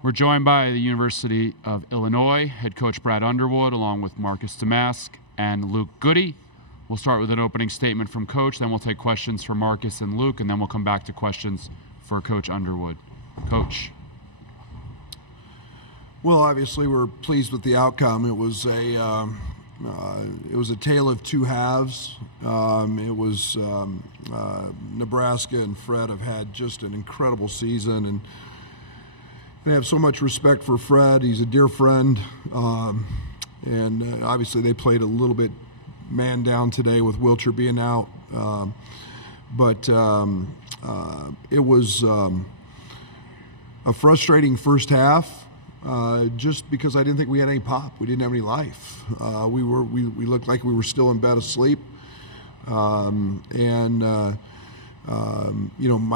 We're joined by the University of Illinois head coach Brad Underwood, along with Marcus Damask and Luke Goody. We'll start with an opening statement from Coach, then we'll take questions for Marcus and Luke, and then we'll come back to questions for Coach Underwood. Coach. Well, obviously we're pleased with the outcome. It was a tale of two halves. Nebraska and Fred have had just an incredible season, and I have so much respect for Fred. He's a dear friend, and obviously they played a little bit man down today with Wilcher being out, but it was a frustrating first half, just because I didn't think we had any pop. We didn't have any life. We looked like we were still in bed asleep, my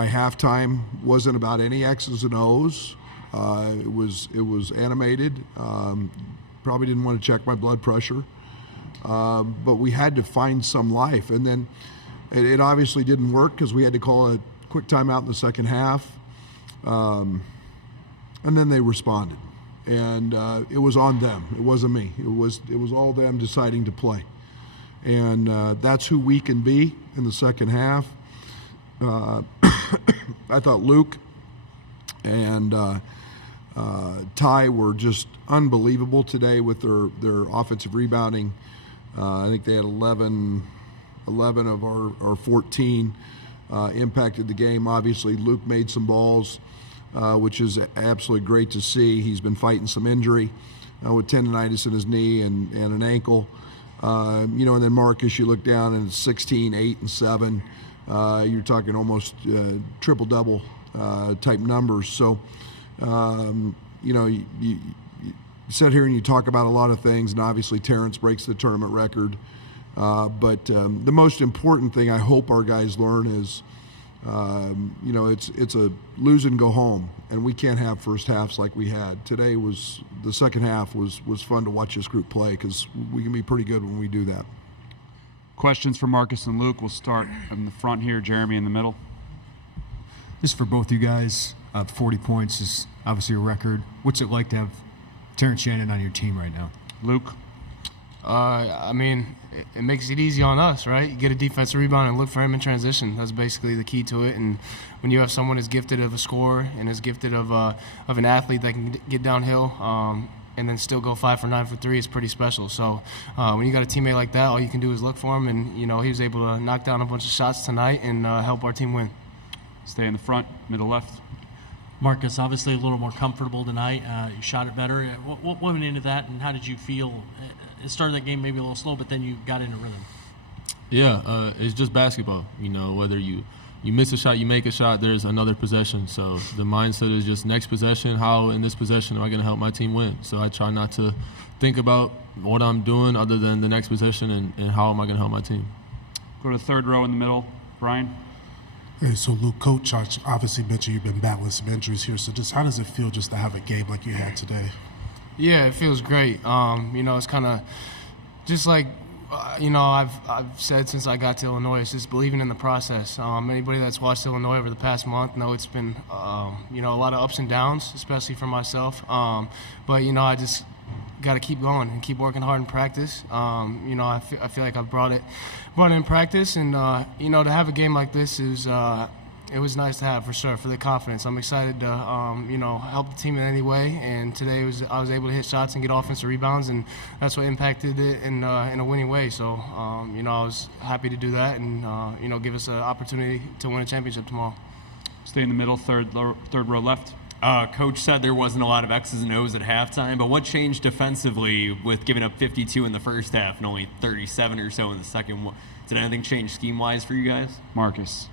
halftime wasn't about any X's and O's. It was animated. Probably didn't want to check my blood pressure. But we had to find some life. And then it obviously didn't work because we had to call a quick timeout in the second half. And then they responded. And it was on them. It wasn't me. It was all them deciding to play. And that's who we can be in the second half. I thought Luke and Ty were just unbelievable today with their offensive rebounding. I think they had 11 of our 14 impacted the game. Obviously, Luke made some balls, which is absolutely great to see. He's been fighting some injury with tendonitis in his knee and an ankle. And then Marcus, you look down and it's 16, 8, and 7. You're talking almost triple-double type numbers. So, you sit here and you talk about a lot of things, and obviously Terrence breaks the tournament record. But the most important thing I hope our guys learn is, it's a lose and go home, and we can't have first halves like we had. Today the second half was fun to watch this group play because we can be pretty good when we do that. Questions for Marcus and Luke. We'll start in the front here. Jeremy in the middle. This is for both you guys. 40 points is obviously a record. What's it like to have Terrence Shannon on your team right now? Luke? It makes it easy on us, right? You get a defensive rebound and look for him in transition. That's basically the key to it. And when you have someone as gifted of a scorer and as gifted of an athlete that can get downhill and then still go 5 for 9 for 3, it's pretty special. So when you got a teammate like that, all you can do is look for him. And, he was able to knock down a bunch of shots tonight and help our team win. Stay in the front, middle left. Marcus, obviously a little more comfortable tonight. You shot it better. What went into that, and how did you feel? It started that game maybe a little slow, but then you got into rhythm. Yeah, it's just basketball. Whether you miss a shot, you make a shot, there's another possession. So the mindset is just next possession, how in this possession am I going to help my team win? So I try not to think about what I'm doing other than the next possession and how am I going to help my team. Go to the third row in the middle. Brian? Hey, so Luke, Coach obviously mentioned you've been battling some injuries here. So just how does it feel just to have a game like you had today? Yeah, it feels great. It's kind of just like, I've said since I got to Illinois, it's just believing in the process. Anybody that's watched Illinois over the past month know it's been, a lot of ups and downs, especially for myself. But I just got to keep going and keep working hard in practice. I feel like I've brought it in practice, and to have a game like this is it was nice to have for sure for the confidence. I'm excited to help the team in any way, and today I was able to hit shots and get offensive rebounds, and that's what impacted it in a winning way. So I was happy to do that, and give us an opportunity to win a championship tomorrow. Stay in the middle, third row left. Coach said there wasn't a lot of X's and O's at halftime, but what changed defensively with giving up 52 in the first half and only 37 or so in the second one? Did anything change scheme-wise for you guys? Marcus?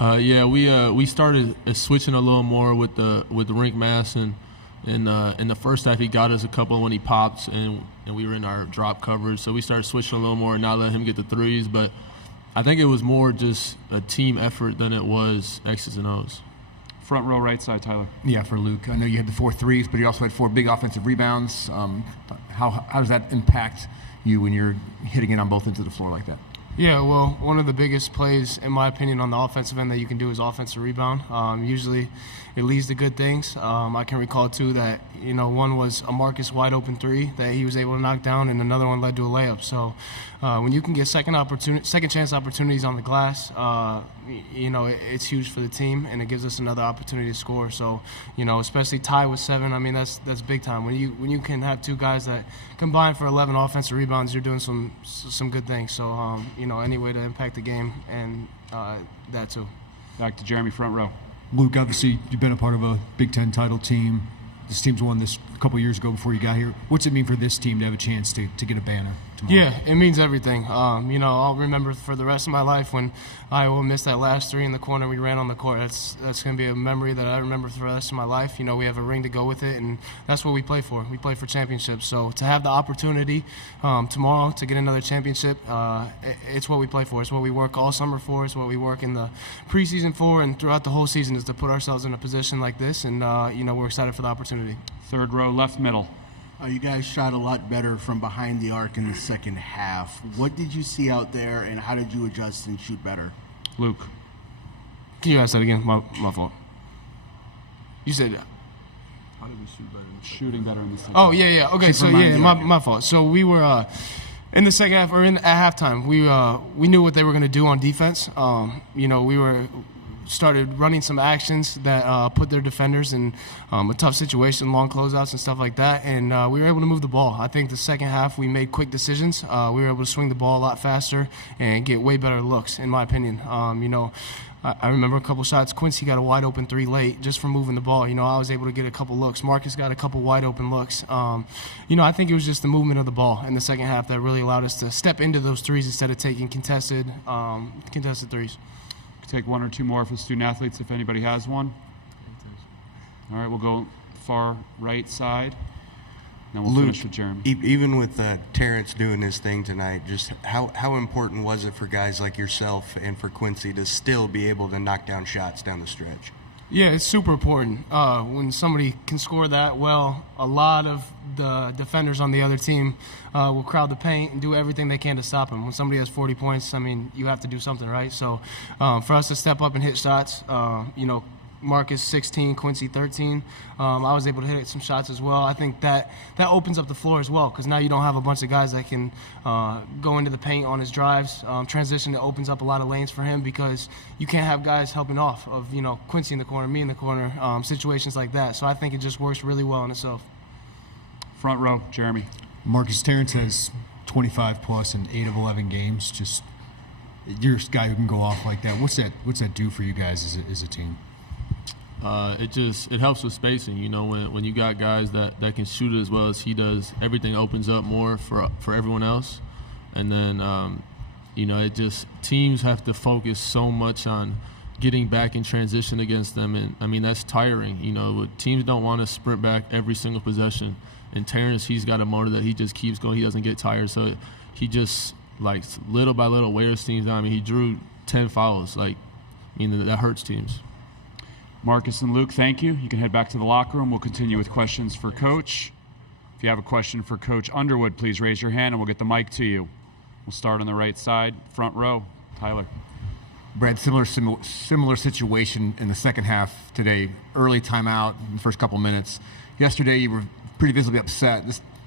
We started switching a little more with the rink mass, and in the first half he got us a couple when he popped, and we were in our drop coverage, so we started switching a little more and not letting him get the threes. But I think it was more just a team effort than it was X's and O's. Front row, right side, Tyler. Yeah, for Luke. I know you had the 4 threes, but you also had 4 big offensive rebounds. How does that impact you when you're hitting it on both ends of the floor like that? Yeah, well, one of the biggest plays, in my opinion, on the offensive end that you can do is offensive rebound. Usually it leads to good things. I can recall, too, that, one was a Marcus wide-open three that he was able to knock down, and another one led to a layup. So when you can get second chance opportunities on the glass, it's huge for the team, and it gives us another opportunity to score. So, especially tie with 7, I mean, that's big time. When you can have two guys that combine for 11 offensive rebounds, you're doing some good things. So, any way to impact the game, and that too. Back to Jeremy, front row. Luke, obviously you've been a part of a Big Ten title team. This team's won this a couple years ago before you got here. What's it mean for this team to have a chance to get a banner tomorrow? Yeah, it means everything. I'll remember for the rest of my life when Iowa missed that last 3 in the corner we ran on the court. That's going to be a memory that I remember for the rest of my life. We have a ring to go with it, and that's what we play for. We play for championships. So to have the opportunity tomorrow to get another championship, it's what we play for. It's what we work all summer for. It's what we work in the preseason for, and throughout the whole season is to put ourselves in a position like this, and we're excited for the opportunity. Third row, left middle. You guys shot a lot better from behind the arc in the second half. What did you see out there, and how did you adjust and shoot better? Luke. Can you ask that again? My fault. You said How did we shoot better? Shooting better in the second. Oh, yeah. Okay, so yeah, my fault. So we were in the second half, or at halftime, we knew what they were going to do on defense. We started running some actions that put their defenders in a tough situation, long closeouts and stuff like that, and we were able to move the ball. I think the second half we made quick decisions. We were able to swing the ball a lot faster and get way better looks, in my opinion. I remember a couple shots. Quincy got a wide-open 3 late just from moving the ball. I was able to get a couple looks. Marcus got a couple wide-open looks. I think it was just the movement of the ball in the second half that really allowed us to step into those threes instead of taking contested threes. Take 1 or 2 more for student athletes if anybody has one. All right, we'll go far right side. Then we'll finish with Jeremy. Even with Terrence doing his thing tonight, just how important was it for guys like yourself and for Quincy to still be able to knock down shots down the stretch? Yeah, it's super important. When somebody can score that well, a lot of the defenders on the other team will crowd the paint and do everything they can to stop him. When somebody has 40 points, I mean, you have to do something, right? So for us to step up and hit shots, Marcus 16, Quincy 13. I was able to hit some shots as well. I think that opens up the floor as well, because now you don't have a bunch of guys that can go into the paint on his drives. Transition that opens up a lot of lanes for him, because you can't have guys helping off of Quincy in the corner, me in the corner, situations like that. So I think it just works really well in itself. Front row, Jeremy. Marcus, Terrence has 25 plus in 8 of 11 games. Just you're a guy who can go off like that. What's that do for you guys as a team? It helps with spacing. When you got guys that can shoot it as well as he does, everything opens up more for everyone else. And then teams have to focus so much on getting back in transition against them, and I mean that's tiring. Teams don't want to sprint back every single possession. And Terrence, he's got a motor that he just keeps going. He doesn't get tired, so he just little by little wears teams down. I mean, he drew 10 fouls. That hurts teams. Marcus and Luke, thank you. You can head back to the locker room. We'll continue with questions for Coach. If you have a question for Coach Underwood, please raise your hand and we'll get the mic to you. We'll start on the right side, front row. Tyler. Brad, similar situation in the second half today. Early timeout in the first couple minutes. Yesterday you were pretty visibly upset.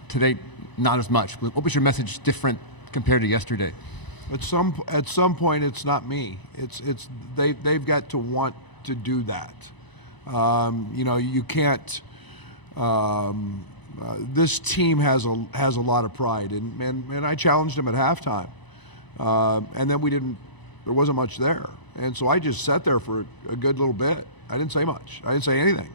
Today, not as much. What was your message different compared to yesterday? At some point, it's not me. They've got to want to do that. You can't. This team has a lot of pride, and I challenged them at halftime, and then there wasn't much there, and so I just sat there for a good little bit. I didn't say much. I didn't say anything,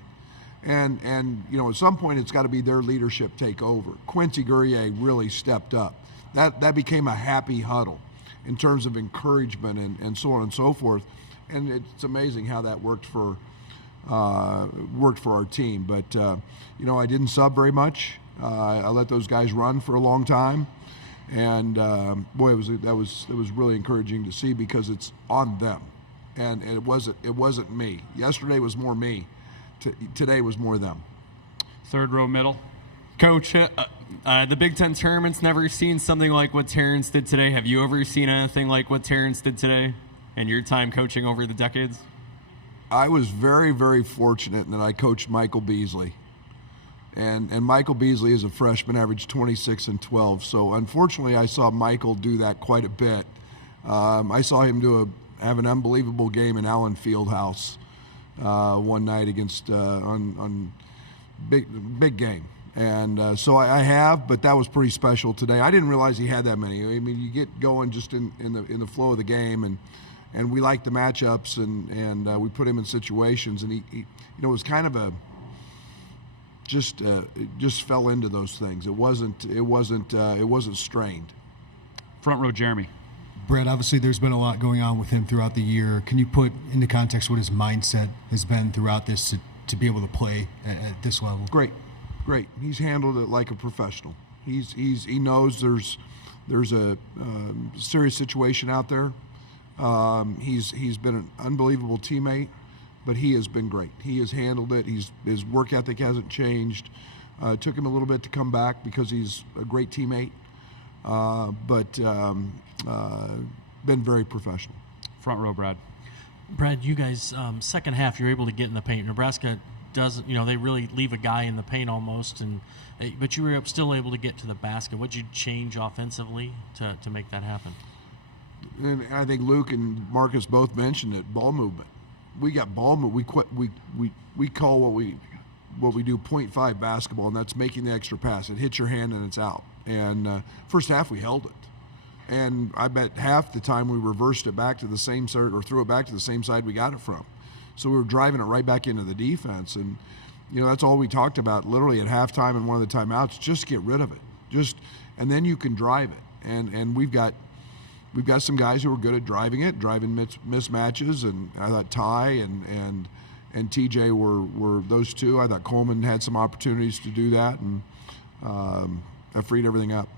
and at some point it's got to be their leadership take over. Quincy Guerrier really stepped up. That became a happy huddle in terms of encouragement and so on and so forth. And it's amazing how that worked for our team. But I didn't sub very much. I let those guys run for a long time, and that was really encouraging to see, because it's on them, and it wasn't me. Yesterday was more me. Today was more them. Third row, middle. Coach, the Big Ten tournament's never seen something like what Terrence did today. Have you ever seen anything like what Terrence did today in your time coaching over the decades? I was very, very fortunate in that I coached Michael Beasley. And Michael Beasley is a freshman, averaged 26 and 12. So unfortunately, I saw Michael do that quite a bit. I saw him have an unbelievable game in Allen Fieldhouse one night against on big game. And so I have, but that was pretty special today. I didn't realize he had that many. I mean, you get going just in the flow of the game, and we like the matchups, and we put him in situations, and he it was kind of a just fell into those things. It wasn't strained. Front row, Jeremy. Brett, obviously there's been a lot going on with him throughout the year. Can you put into context what his mindset has been throughout this to be able to play at this level? Great. He's handled it like a professional. He knows there's a serious situation out there. He's been an unbelievable teammate, but he has been great. He has handled it. His work ethic hasn't changed. It took him a little bit to come back because he's a great teammate, but been very professional. Front row, Brad. Brad, you guys, second half, you're able to get in the paint. Nebraska doesn't, they really leave a guy in the paint almost, but you were still able to get to the basket. What'd you change offensively to make that happen? And I think Luke and Marcus both mentioned it. Ball movement. We got ball movement. We call what we do 0.5 basketball, and that's making the extra pass. It hits your hand and it's out. And first half we held it. And I bet half the time we reversed it back to the same side or threw it back to the same side we got it from. So we were driving it right back into the defense. And, that's all we talked about literally at halftime and one of the timeouts. Just get rid of it. And then you can drive it. And we've got some guys who are good at driving mismatches. And I thought Ty and TJ were those two. I thought Coleman had some opportunities to do that. And that freed everything up.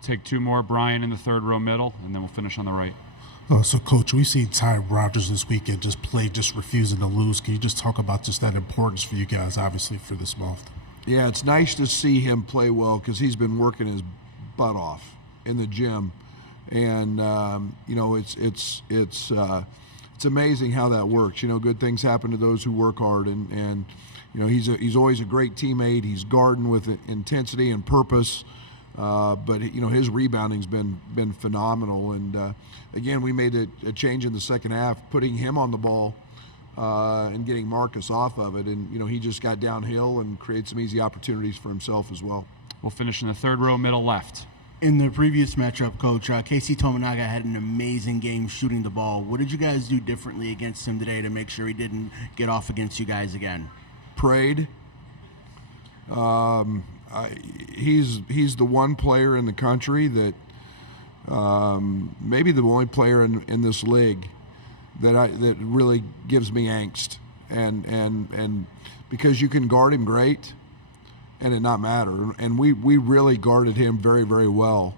Take two more. Brian in the third row middle, and then we'll finish on the right. So, Coach, we see Ty Rogers this weekend just refusing to lose. Can you just talk about just that importance for you guys, obviously, for this month? Yeah, it's nice to see him play well because he's been working his butt off in the gym, and it's amazing how that works. Good things happen to those who work hard, and he's always a great teammate. He's guarding with intensity and purpose. But his rebounding's been phenomenal, and again we made a change in the second half, putting him on the ball and getting Marcus off of it, and he just got downhill and created some easy opportunities for himself as well. We'll finish in the third row middle left. In the previous matchup, Coach, Casey Tominaga had an amazing game shooting the ball. What did you guys do differently against him today to make sure he didn't get off against you guys again? Prayed. He's the one player in the country that maybe the only player in this league that really gives me angst, and because you can guard him great and it not matter, and we really guarded him very, very well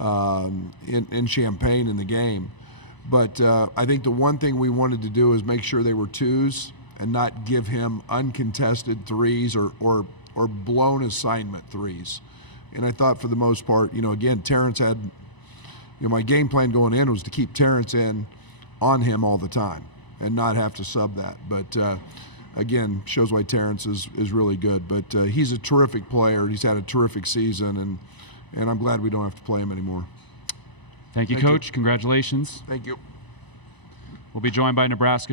in Champaign in the game, but I think the one thing we wanted to do is make sure they were twos and not give him uncontested threes or blown assignment threes. And I thought for the most part, again, Terrence had, my game plan going in was to keep Terrence in on him all the time and not have to sub that. But again, shows why Terrence is really good. But he's a terrific player. He's had a terrific season, and I'm glad we don't have to play him anymore. Thank you, Coach. Congratulations. Thank you. We'll be joined by Nebraska